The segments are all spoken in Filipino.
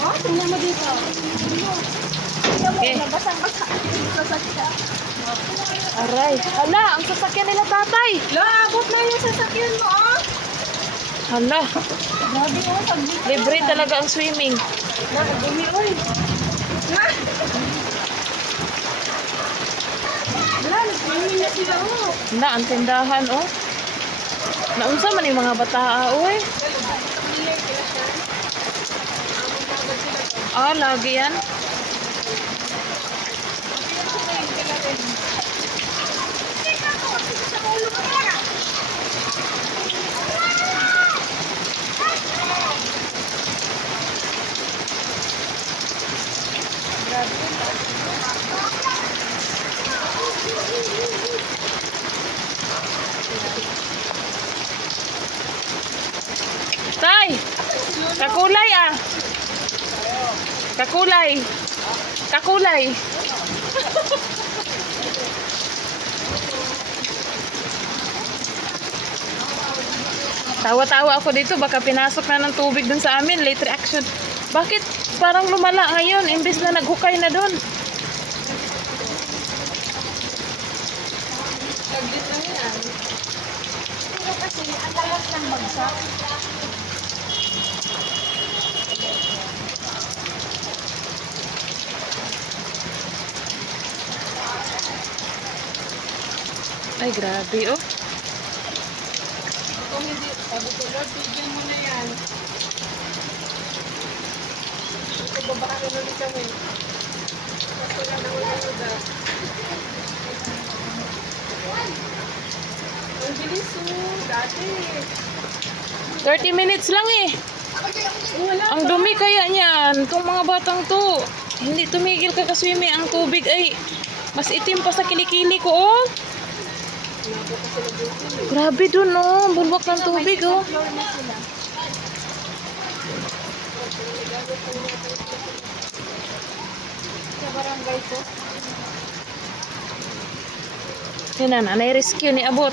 Oh, tingnan mo dito. Eh. nabasang-basa. Sasakyan. Aray. Hala, ang sasakyan nila tatay. Lo, abot na yung sasakyan mo, oh. Hala, Grabe mo, pag dito. libre talaga ang swimming. Nakadumi, oy. Na? Wala, nagpingin na sila, oh. Na, ang tindahan, oh. Naunsa man yung mga bataa, oy. Ah, lagi yan. Tay! Kakulay ah! Kakulay! Kakulay! Tawa-tawa ako dito, baka pinasok na ng tubig dun sa amin, late reaction. Bakit parang lumala ngayon, imbes na naghukay na dun? Pero kasi, ang lakas ng bagsak. Ay, grabe oh. Kung hindi, sabi ko, Lord, bigyan mo na yan. Ito, babaan ulit kami. Kasi lang na wala lugar. Ang bilis, oh. Dati. 30 minutes lang eh. Wala Ang dumi kaya niyan, itong mga batang to. Hindi tumigil ka kaswimming, ang tubig ay mas itim pa sa kilikili ko oh. Grabe dun oh, bulwak ng tubig oh. Sa barangay ko. Yan na, nanay rescue ni Abot.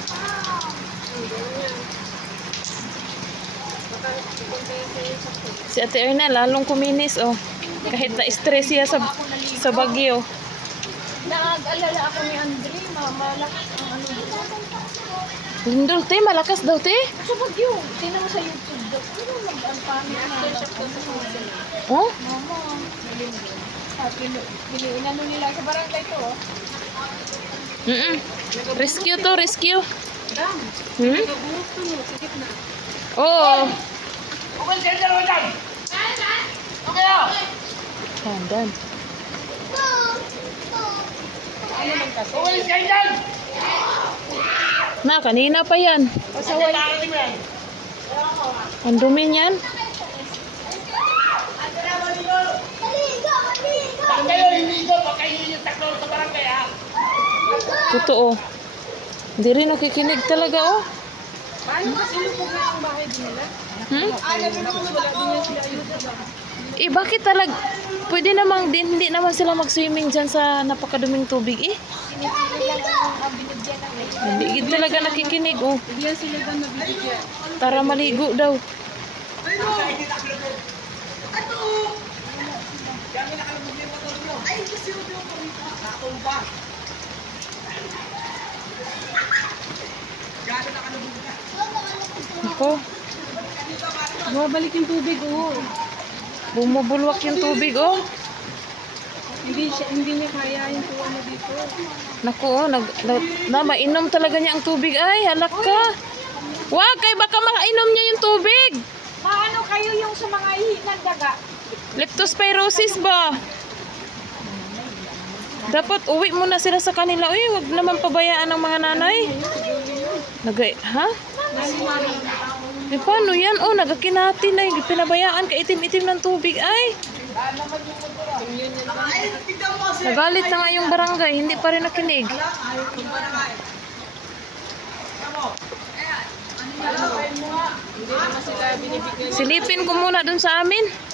Si Ate Erna, lalong kuminis oh. Kahit na-stress siya sa, sa bagyo. Nag-alala ako ni Andre, dito. Lindol te, malakas daw te. Sa bagyo, tingnan mo sa YouTube daw. Pero mag-alpami na. Oh? Mama, ah, pinu- pinu- inano nila sa barangay to, oh. Mm -mm. Rescue to, rescue. Dam, Hmm? nagabuhok to, no, sa gitna. Oo. Pandan. Ano lang kasi? Na, kanina pa yan. Pasaway. Ang dumi niyan. Totoo. Hindi rin nakikinig talaga oh. Paano kasi lupog na ang bahay nila? Hmm? Eh bakit talag pwede namang din hindi naman sila mag-swimming diyan sa napakaduming tubig eh. Hindi talaga nakikinig oh. Tara maligo daw. Ako, Bumabalik yung tubig, oh. Bumubulwak yung tubig oh. Hindi siya, hindi niya kaya yung tuwa mo dito. Naku, oh, nag, na, na, mainom talaga niya ang tubig. Ay, halak ka. Wag, kay baka makainom niya yung tubig. Paano kayo yung sa mga ihi ng daga? Leptospirosis ba? Dapat uwi muna sila sa kanila. Uy, wag naman pabayaan ng mga nanay. Nagay, ha? Eh, paano yan? Oh, nagakinati na. Pinabayaan ka itim-itim ng tubig. Ay, nagalit na nga yung barangay. Hindi pa rin nakinig. Silipin ko muna dun sa amin.